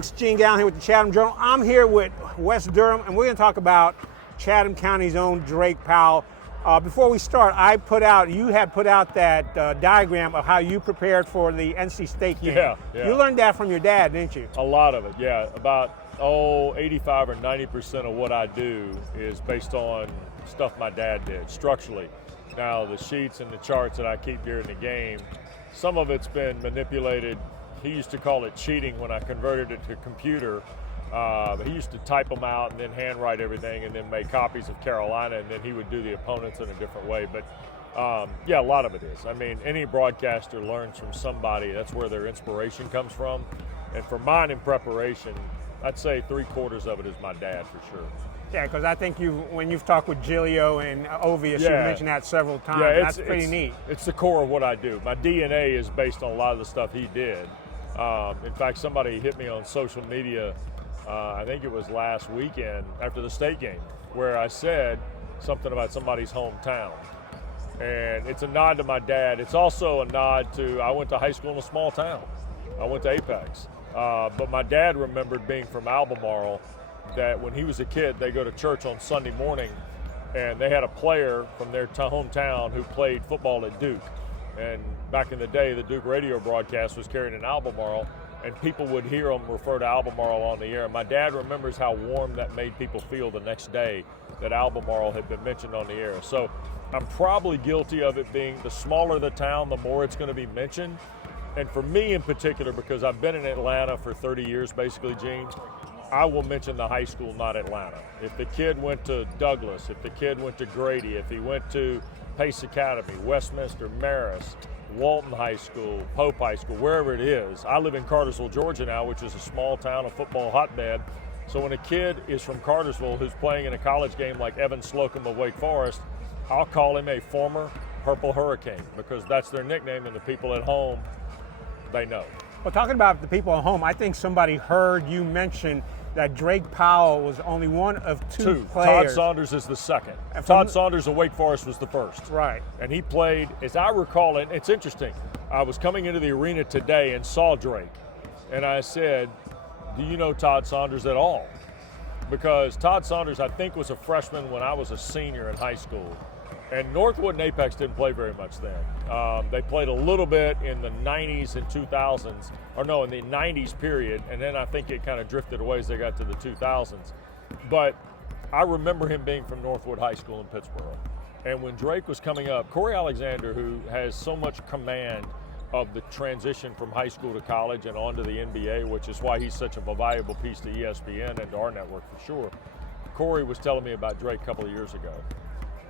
folks, Gene Gallen here with the Chatham Journal. I'm here with Wes Durham, and we're going to talk about Chatham County's own Drake Powell. Before we start, you had put out that diagram of how you prepared for the NC State game. Yeah. You learned that from your dad, didn't you? A lot of it, yeah. About 85 or 90% of what I do is based on stuff my dad did structurally. Now, the sheets and the charts that I keep during the game, some of it's been manipulated. He used to call it cheating when I converted it to computer. He used to type them out and then handwrite everything and then make copies of Carolina, and then he would do the opponents in a different way. But yeah, a lot of it is. I mean, any broadcaster learns from somebody. That's where their inspiration comes from. And for mine in preparation, I'd say 3/4 of it is my dad for sure. Yeah, because I think when you've talked with Gilio and Ovius, you mentioned that several times. Yeah, that's pretty neat. It's the core of what I do. My DNA is based on a lot of the stuff he did. In fact, somebody hit me on social media, I think it was last weekend after the state game, where I said something about somebody's hometown. And it's a nod to my dad. It's also a nod to, I went to high school in a small town. I went to Apex. But my dad remembered being from Albemarle, that when he was a kid, they go to church on Sunday morning, and they had a player from their hometown who played football at Duke. And back in the day, the Duke radio broadcast was carried in Albemarle, and people would hear them refer to Albemarle on the air. And my dad remembers how warm that made people feel the next day that Albemarle had been mentioned on the air. So I'm probably guilty of it being the smaller the town, the more it's going to be mentioned. And for me in particular, because I've been in Atlanta for 30 years basically, Gene, I will mention the high school, not Atlanta. If the kid went to Douglas, if the kid went to Grady, if he went to Pace Academy, Westminster, Marist, Walton High School, Pope High School, wherever it is. I live in Cartersville, Georgia now, which is a small town, a football hotbed. So when a kid is from Cartersville who's playing in a college game like Evan Slocum of Wake Forest, I'll call him a former Purple Hurricane, because that's their nickname, and the people at home, they know. Well, talking about the people at home, I think somebody heard you mention that Drake Powell was only one of two players. Todd Saunders is the second. Todd Saunders of Wake Forest was the first. Right. And he played, as I recall it, it's interesting. I was coming into the arena today and saw Drake. And I said, do you know Todd Saunders at all? Because Todd Saunders, I think, was a freshman when I was a senior in high school. And Northwood and Apex didn't play very much then. They played a little bit in the 90s and 2000s, or no, in the 90s period, and then I think it kind of drifted away as they got to the 2000s. But I remember him being from Northwood High School in Pittsburgh. And when Drake was coming up, Corey Alexander, who has so much command of the transition from high school to college and on to the NBA, which is why he's such a valuable piece to ESPN and to our network for sure. Corey was telling me about Drake a couple of years ago,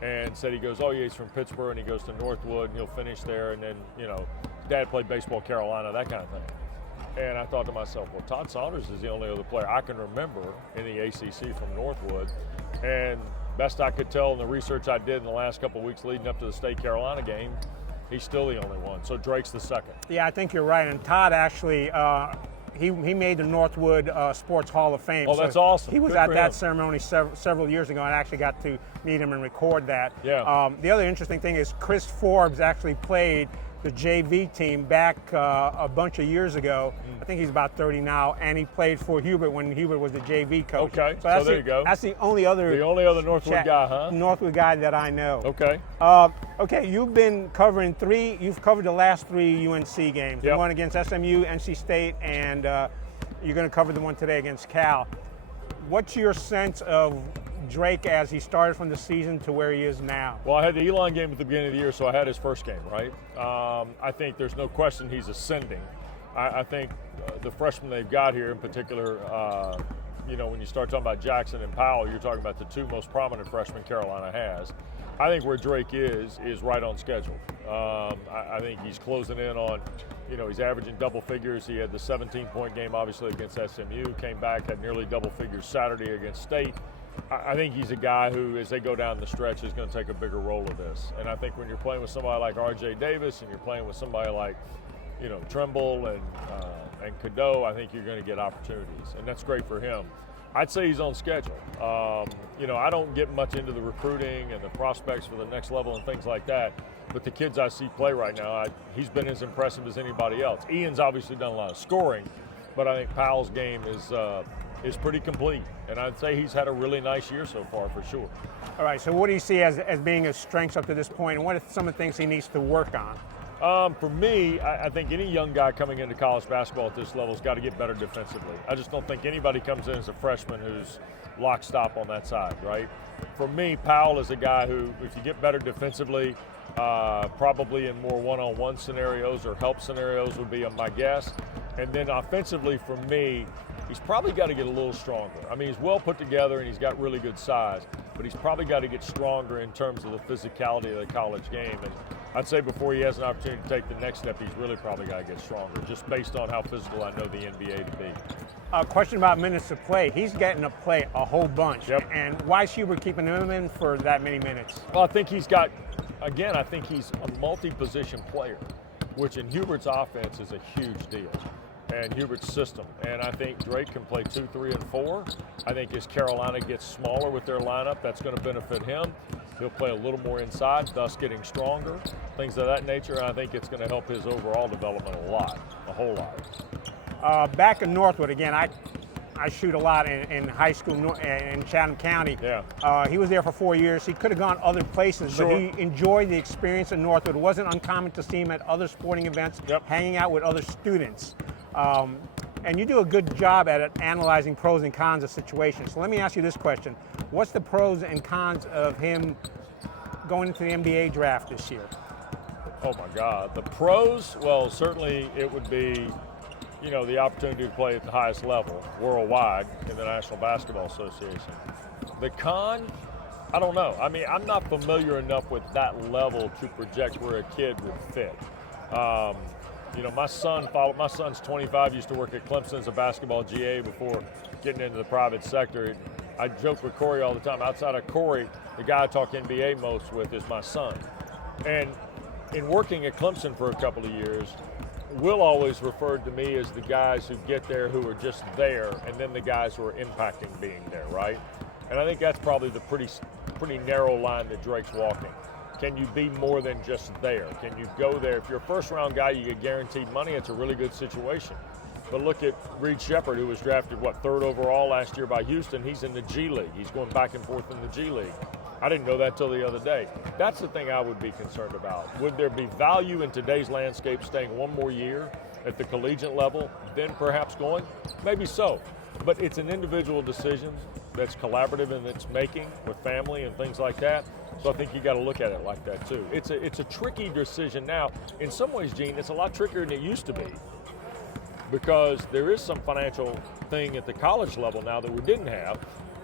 and said, he goes, oh yeah, he's from Pittsburgh, and he goes to Northwood, and he'll finish there, and then, you know, dad played baseball Carolina, that kind of thing. And I thought to myself, well, Todd Saunders is the only other player I can remember in the ACC from Northwood. And best I could tell in the research I did in the last couple of weeks leading up to the State Carolina game, he's still the only one. So Drake's the second. Yeah, I think you're right. And Todd actually, he made the Northwood Sports Hall of Fame. Oh, that's awesome. He was at that ceremony several years ago, and I actually got to meet him and record that. Yeah. The other interesting thing is Chris Forbes actually played the JV team back a bunch of years ago. I think he's about 30 now, and he played for Hubert when Hubert was the JV coach. Okay, so there you go. That's the only other Northwood guy, huh? Northwood guy that I know. Okay. Okay, you've been covering you've covered the last 3 UNC games. Yep. The one against SMU, NC State, and you're going to cover the one today against Cal. What's your sense of Drake as he started from the season to where he is now? Well, I had the Elon game at the beginning of the year, so I had his first game, right? I think there's no question he's ascending. I think the freshmen they've got here in particular, you know, when you start talking about Jackson and Powell, you're talking about the two most prominent freshmen Carolina has. I think where Drake is right on schedule. I think he's closing in on, you know, he's averaging double figures. He had the 17-point game, obviously, against SMU, came back, had nearly double figures Saturday against State. I think he's a guy who, as they go down the stretch, is going to take a bigger role of this. And I think when you're playing with somebody like R.J. Davis and you're playing with somebody like, you know, Trimble and Cadeau, I think you're going to get opportunities, and that's great for him. I'd say he's on schedule. You know, I don't get much into the recruiting and the prospects for the next level and things like that, but the kids I see play right now, he's been as impressive as anybody else. Ian's obviously done a lot of scoring, but I think Powell's game is pretty complete, and I'd say he's had a really nice year so far for sure. All right, so what do you see as being his strengths up to this point, and what are some of the things he needs to work on? For me, I think any young guy coming into college basketball at this level has got to get better defensively. I just don't think anybody comes in as a freshman who's lock stop on that side, right? For me, Powell is a guy who, if you get better defensively, probably in more one-on-one scenarios or help scenarios would be my guess. And then offensively, for me, he's probably got to get a little stronger. I mean, he's well put together and he's got really good size, but he's probably got to get stronger in terms of the physicality of the college game. And I'd say before he has an opportunity to take the next step, he's really probably got to get stronger, just based on how physical I know the NBA to be. Question about minutes to play. He's getting to play a whole bunch. Yep. And why is Hubert keeping him in for that many minutes? Well, I think he's got, again, I think he's a multi-position player, which in Hubert's offense is a huge deal, and Hubert's system. And I think Drake can play 2, 3, and 4. I think as Carolina gets smaller with their lineup, that's going to benefit him. He'll play a little more inside, thus getting stronger, things of that nature. And I think it's going to help his overall development a whole lot. Back in Northwood, again, I shoot a lot in high school in Chatham County. Yeah. He was there for 4 years. He could have gone other places, Sure. but he enjoyed the experience in Northwood. It wasn't uncommon to see him at other sporting events, Yep. hanging out with other students. And you do a good job at it, analyzing pros and cons of situations. So let me ask you this question. What's the pros and cons of him going into the NBA draft this year? Oh my God. The pros, well, certainly it would be, you know, the opportunity to play at the highest level worldwide in the National Basketball Association. The con, I don't know. I mean, I'm not familiar enough with that level to project where a kid would fit. You know, my son's 25, used to work at Clemson as a basketball GA before getting into the private sector. I joke with Corey all the time. Outside of Corey, the guy I talk NBA most with is my son. And in working at Clemson for a couple of years, Will always referred to me as the guys who get there who are just there, and then the guys who are impacting being there, right? And I think that's probably the pretty narrow line that Drake's walking. Can you be more than just there? Can you go there? If you're a first-round guy, you get guaranteed money. It's a really good situation. But look at Reed Shepard, who was drafted, 3rd overall last year by Houston. He's in the G League. He's going back and forth in the G League. I didn't know that till the other day. That's the thing I would be concerned about. Would there be value in today's landscape staying one more year at the collegiate level, then perhaps going? Maybe so. But it's an individual decision that's collaborative in its making with family and things like that. So I think you got to look at it like that too. It's a tricky decision now. In some ways, Gene, it's a lot trickier than it used to be, because there is some financial thing at the college level now that we didn't have.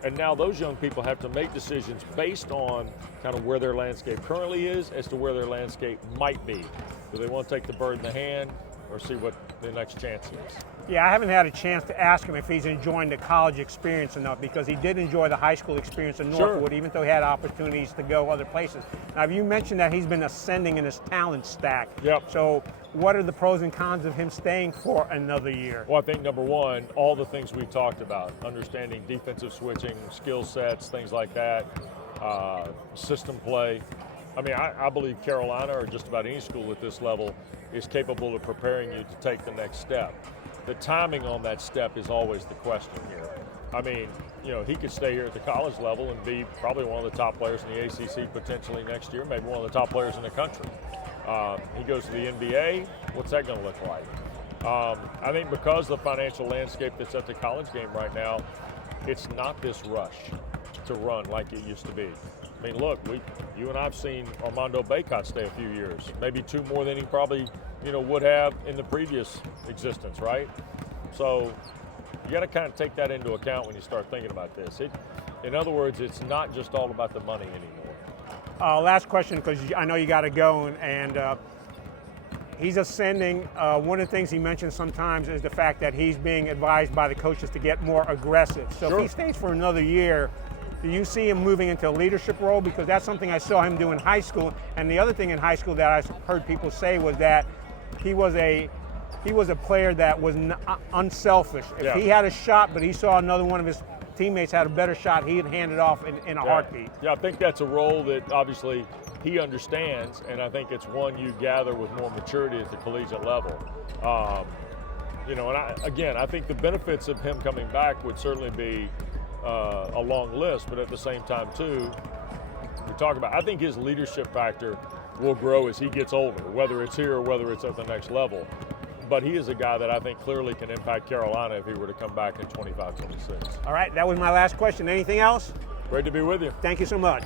And now those young people have to make decisions based on kind of where their landscape currently is as to where their landscape might be. Do they want to take the bird in the hand or see what the next chance is? Yeah, I haven't had a chance to ask him if he's enjoying the college experience enough, because he did enjoy the high school experience in Northwood, even though he had opportunities to go other places. Now, you mentioned that he's been ascending in his talent stack. Yep. So what are the pros and cons of him staying for another year? Well, I think number one, all the things we've talked about, understanding defensive switching, skill sets, things like that, system play. I mean, I believe Carolina, or just about any school at this level, is capable of preparing you to take the next step. The timing on that step is always the question here. I mean, you know, he could stay here at the college level and be probably one of the top players in the ACC potentially next year, maybe one of the top players in the country. He goes to the NBA, what's that going to look like? I think because the financial landscape that's at the college game right now, it's not this rush to run like it used to be. I mean, look, you and I have seen Armando Bacot stay a few years, maybe 2 more than he probably, would have in the previous existence, right? So you got to kind of take that into account when you start thinking about this. In other words, it's not just all about the money anymore. Last question, because I know you got to go, and he's ascending. One of the things he mentions sometimes is the fact that he's being advised by the coaches to get more aggressive. So Sure. If he stays for another year, do you see him moving into a leadership role? Because that's something I saw him do in high school. And the other thing in high school that I heard people say was that he was a player that was unselfish. If he had a shot, but he saw another one of his teammates had a better shot, he'd hand it off in a heartbeat. Yeah, I think that's a role that obviously he understands, and I think it's one you gather with more maturity at the collegiate level. And I think the benefits of him coming back would certainly be a long list, but at the same time too, I think his leadership factor will grow as he gets older, whether it's here or whether it's at the next level. But he is a guy that I think clearly can impact Carolina if he were to come back in 25-26. All right, that was my last question. Anything else? Great to be with you. Thank you so much.